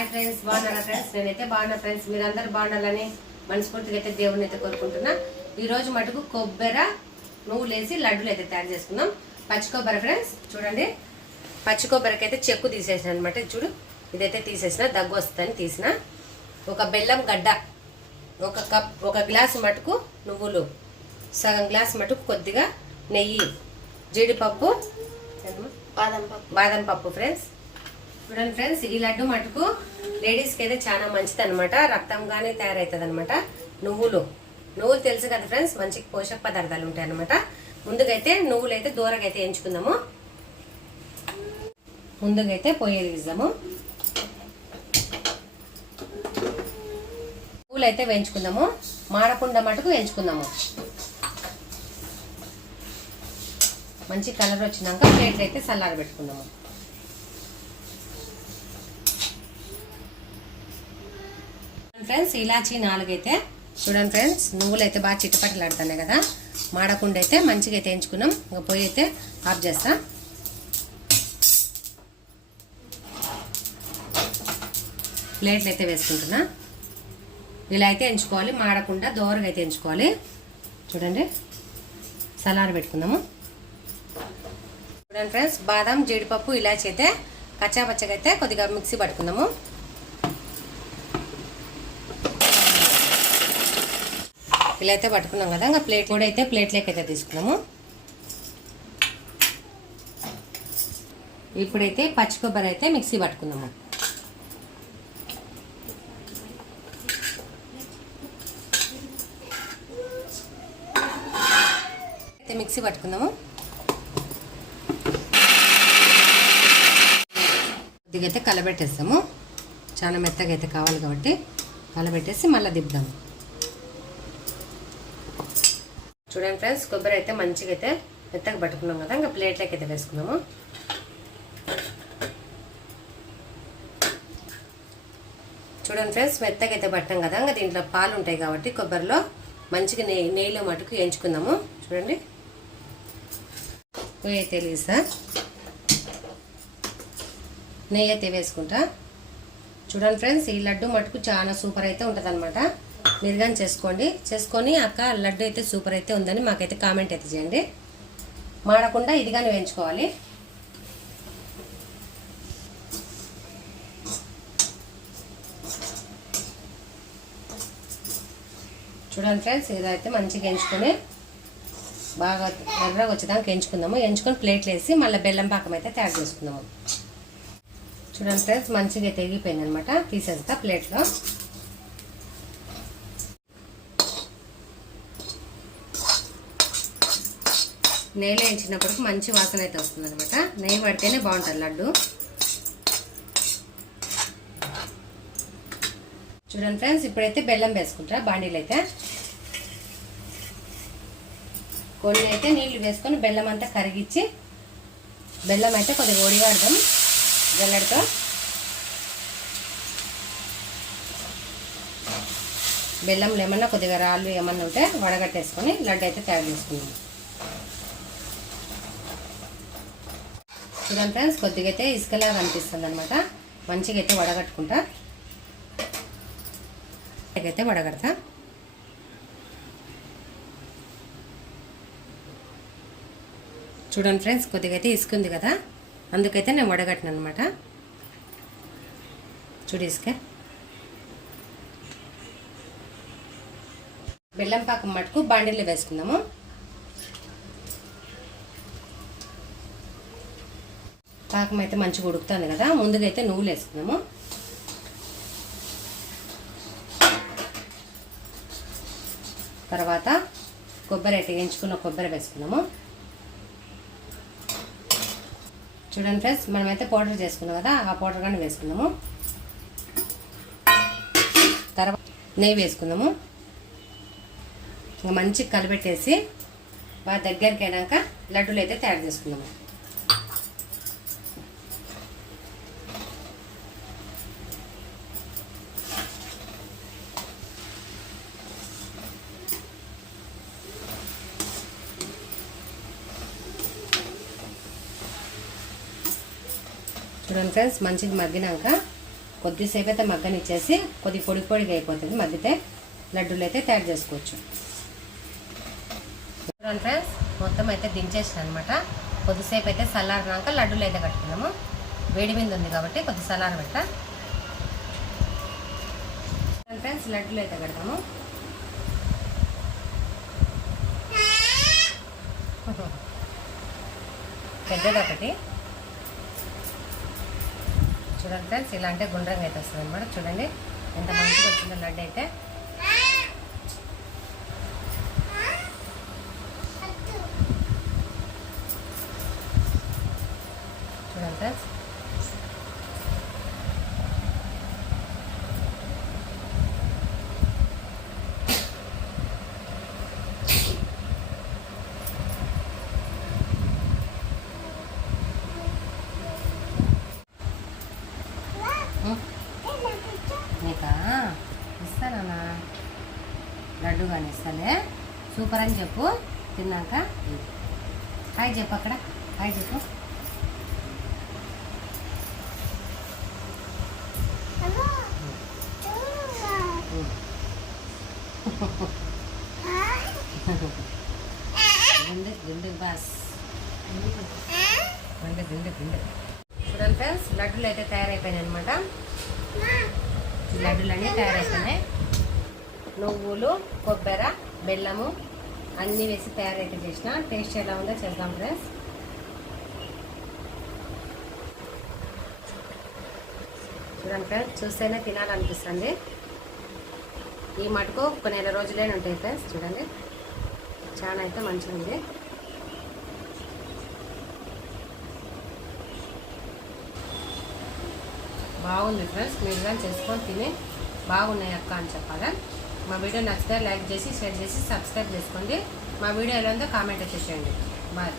Hi friends, బాగున్నారా friends? నేనైతే బాగున్నా ఫ్రెండ్స్. మీరందరూ బాగుండాలని మనస్ఫూర్తిగా అయితే దేవుడిని అయితే కోరుకుంటున్నా. ఈ రోజు మటుకు కొబ్బరి నువ్వులు వేసి లడ్డూలు అయితే తయారు చేసుకుందాం. పచ్చి కొబ్బరి ఫ్రెండ్స్, చూడండి. పచ్చి కొబ్బరికి అయితే చెక్కు తీసేసిన అనమాట. చూడు, ఇదైతే తీసేసిన, దగ్గు వస్తుందని తీసిన. ఒక బెల్లం గడ్డ, ఒక గ్లాసు మటుకు నువ్వులు, సగం గ్లాసు మటుకు కొద్దిగా నెయ్యి, జీడిపప్పు, బాదం పప్పు ఫ్రెండ్స్. చూడండి ఫ్రెండ్స్, ఈ లడ్డు మటుకు లేడీస్కి అయితే చాలా మంచిది అనమాట. రక్తంగానే తయారవుతుంది అనమాట. నువ్వులు తెలుసు కదా ఫ్రెండ్స్, మంచి పోషక పదార్థాలు ఉంటాయి అనమాట. ముందుగైతే నువ్వులు అయితే దూరగా అయితే ఎంచుకుందాము. ముందుగైతే పొయ్యి వెలిగిద్దాము. నువ్వులు అయితే వేయించుకుందాము. మాడకుండా మటుకు వేయించుకుందాము. మంచి కలర్ వచ్చినాక ప్లేట్లు అయితే చల్లార పెట్టుకుందాము. ఫ్రెండ్స్, ఇలాచి 4 అయితే చూడండి ఫ్రెండ్స్. నువ్వులు అయితే బాగా చిట్టుపట్టలాడుతున్నాయి కదా. మాడకుండా అయితే మంచిగా అయితే ఎంచుకున్నాం. ఇంకా పొయ్యి అయితే ఆఫ్ చేస్తా. ప్లేట్లు అయితే వేసుకుంటున్నా. ఇలా అయితే ఎంచుకోవాలి, మాడకుండా దోరగా అయితే ఎంచుకోవాలి. చూడండి, సలార్ పెట్టుకుందాము. చూడండి ఫ్రెండ్స్, బాదం, జీడిపప్పు, ఇలాచి అయితే కచ్చాపచ్చగా అయితే కొద్దిగా మిక్సీ పట్టుకుందాము. ఇలా అయితే పట్టుకున్నాం కదా. ఇంకా ప్లేట్ కూడా అయితే ప్లేట్లోకి అయితే తీసుకున్నాము. ఇప్పుడైతే పచ్చి కొబ్బరి అయితే మిక్సీ పట్టుకుందాము. అయితే మిక్సీ పట్టుకుందాము. కొద్దిగా అయితే కలబెట్టేస్తాము. చాలా మెత్తగా అయితే కావాలి కాబట్టి కలబెట్టేసి మళ్ళీ దిద్దాము. చూడండి ఫ్రెండ్స్, కొబ్బరి అయితే మంచిగా అయితే మెత్తగా పట్టుకున్నాం కదా. ఇంకా ప్లేట్లోకి అయితే వేసుకున్నాము. చూడండి ఫ్రెండ్స్, మెత్తగా అయితే పట్టాం కదా. ఇంకా దీంట్లో పాలు ఉంటాయి కాబట్టి కొబ్బరిలో మంచిగా నెయ్యిలో మటుకు వేయించుకుందాము. చూడండి, పొయ్యి అయితే వేసా, నెయ్యి అయితే వేసుకుంటా. చూడండి ఫ్రెండ్స్, ఈ లడ్డు మటుకు చాలా సూపర్ అయితే ఉంటుంది అనమాట. మీరు కానీ చేసుకొని అక్క లడ్డు అయితే సూపర్ అయితే ఉందని మాకైతే కామెంట్ అయితే చేయండి. మాడకుండా ఇది కానీ వేయించుకోవాలి. చూడండి ఫ్రెండ్స్, ఇదైతే మంచిగా ఎంచుకొని బాగా ఎర్రగా వచ్చేదానికి ఎంచుకుందాము. ఎంచుకొని ప్లేట్లు వేసి మళ్ళీ బెల్లం పాకం అయితే తయారు చేసుకుందాము. చూడండి ఫ్రెండ్స్, మంచిగా తెగిపోయింది అనమాట. తీసేస్తా ప్లేట్లో. నెయ్యిలో వేయించినప్పటికి మంచి వాసన అయితే వస్తుంది అనమాట. నెయ్యి పడితేనే బాగుంటుంది లడ్డు. చూడండి ఫ్రెండ్స్, ఇప్పుడైతే బెల్లం వేసుకుంటా. బాండీలు అయితే కొన్ని అయితే నీళ్లు వేసుకొని బెల్లం అంతా కరిగించి, బెల్లం అయితే కొద్దిగా ఒడిగాడదాం జల్లెడతో. బెల్లంలో ఏమన్నా కొద్దిగా రాళ్ళు ఏమన్నా ఉంటే వడగట్టేసుకొని లడ్డు అయితే తయారు చేసుకున్నాము. చూడండి ఫ్రెండ్స్, కొద్దిగా అయితే ఇసుకలాగా అనిపిస్తుంది అనమాట. మంచిగా అయితే వడగట్టుకుంటా. అయితే వడగడతా. చూడండి ఫ్రెండ్స్, కొద్దిగా అయితే ఇసుక ఉంది కదా, అందుకైతే నేను వడగట్టిన అనమాట. చూడు, ఇసుక. బెల్లం పాకం మటుకు బాండీలో వేసుకుందాము. పాకం అయితే మంచిగా ఉడుకుతుంది కదా. ముందుగా అయితే నువ్వులు వేసుకున్నాము. తర్వాత కొబ్బరి అయితే వేయించుకున్న కొబ్బరి వేసుకున్నాము. చూడండి ఫ్రెండ్స్, మనమైతే పౌడర్ చేసుకున్నాం కదా, ఆ పౌడర్ కానీ వేసుకున్నాము. తర్వాత నెయ్యి వేసుకుందాము. ఇంకా మంచిగా కలిపెట్టేసి బాగా దగ్గరికి అయినాక లడ్డూలు అయితే తయారు చేసుకుందాము. చూడండి ఫ్రెండ్స్, మంచిగా మగ్గినాక కొద్దిసేపు అయితే మగ్గనిచ్చేసి కొద్ది పొడి పొడిగా అయిపోతుంది. మగ్గితే లడ్డూలు అయితే తయారు చేసుకోవచ్చు. చూడండి ఫ్రెండ్స్, మొత్తం అయితే దించేసాను అనమాట. కొద్దిసేపు అయితే చల్లారినాక లడ్డూలు అయితే కట్టుకున్నాము. వేడి మీద ఉంది కాబట్టి కొద్ది చల్లారి పెట్ట. ఫ్రెండ్స్, లడ్డూలు అయితే కడతాము. పెద్దది ఒకటి చూడండి ఫ్రెండ్స్, ఇలా అంటే గుండ్రంగా అయితే వస్తుంది అనమాట. చూడండి ఎంత మంచిగా వచ్చిందో లడ్డు అయితే. చూడండి ఫ్రెండ్స్, నీకా ఇస్తానన్నా లడ్డు కానీ ఇస్తాలే. సూపర్ అని చెప్పు తిన్నాక. హాయ్ చెప్పు, అక్కడ హాయ్ చెప్పు. గుండె గుండె బాస్ గుండె గుండె గుండె. చూడండి ఫ్రెండ్స్, లడ్డూలు అయితే తయారైపోయినాయి అనమాట. లడ్డూలు అన్నీ తయారైపోయినాయి. నువ్వులు, కొబ్బరి, బెల్లము అన్నీ వేసి తయారైతే చేసిన. టేస్ట్ ఎలా ఉందో చేద్దాం ఫ్రెండ్స్. చూడండి ఫ్రెండ్స్, చూస్తేనే తినాలనిపిస్తుంది. ఈ మటుకు ఒక నెల రోజులే ఉంటాయి ఫ్రెండ్స్. చూడండి చాలా అయితే మంచిగా ఉంది. బాగుంది ఫ్రెండ్స్. మీరు కానీ చేసుకొని తిని బాగున్నాయి అక్క అని చెప్పాలా. మా వీడియో నచ్చితే లైక్ చేసి, షేర్ చేసి, సబ్స్క్రైబ్ చేసుకోండి. మా వీడియో ఎలా ఉందో కామెంట్ చేసేయండి. బాయ్.